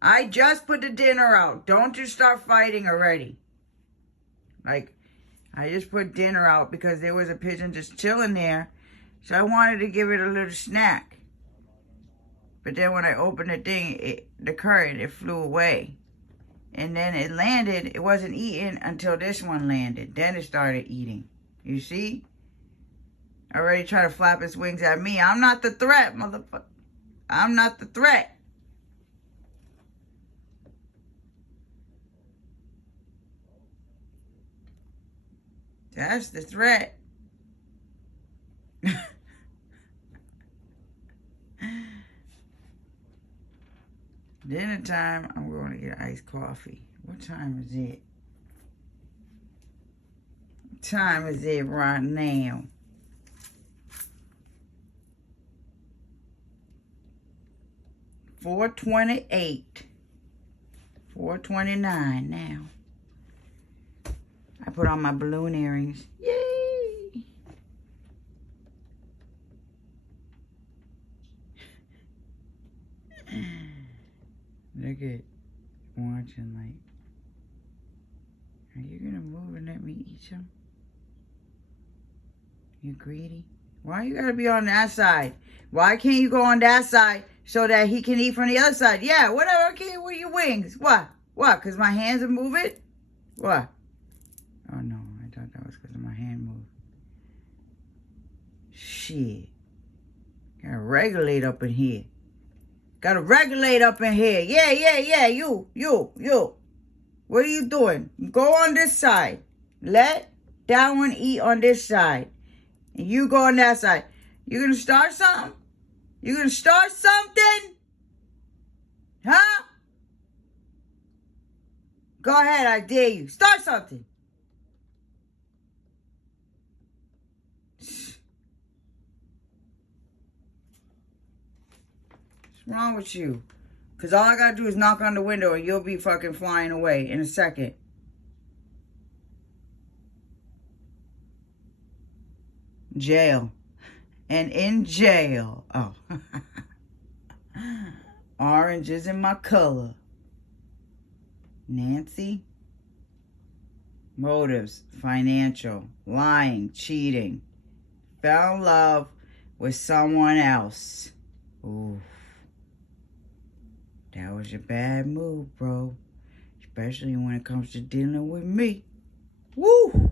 I just put the dinner out. Don't you start fighting already. Like, I just put dinner out because there was a pigeon just chilling there. So I wanted to give it a little snack. But then when I opened the thing, the curtain, it flew away. And then it landed. It wasn't eating until this one landed. Then it started eating. You see? Already trying to flap its wings at me. I'm not the threat, motherfucker. I'm not the threat. That's the threat. Dinner time, I'm going to get iced coffee. What time is it? What time is it right now? 4:28. 4:29 now. I put on my balloon earrings. Yay! Look at watching like, are you gonna move and let me eat them? You greedy? Why you gotta be on that side? Why can't you go on that side so that he can eat from the other side? Yeah, whatever. Okay, with your wings. What? What? Because my hands are moving? What? Oh no, I thought that was because my hand moved. Shit. Gotta regulate up in here. Gotta regulate up in here. Yeah. You. What are you doing? Go on this side. Let that one eat on this side. And you go on that side. You gonna start something? You gonna start something? Huh? Go ahead, I dare you. Start something. What's wrong with you? Because all I got to do is knock on the window and you'll be fucking flying away in a second. Jail. And in jail. Oh. Orange isn't my color. Nancy. Motives. Financial. Lying. Cheating. Fell in love with someone else. Ooh. That was a bad move, bro. Especially when it comes to dealing with me. Woo!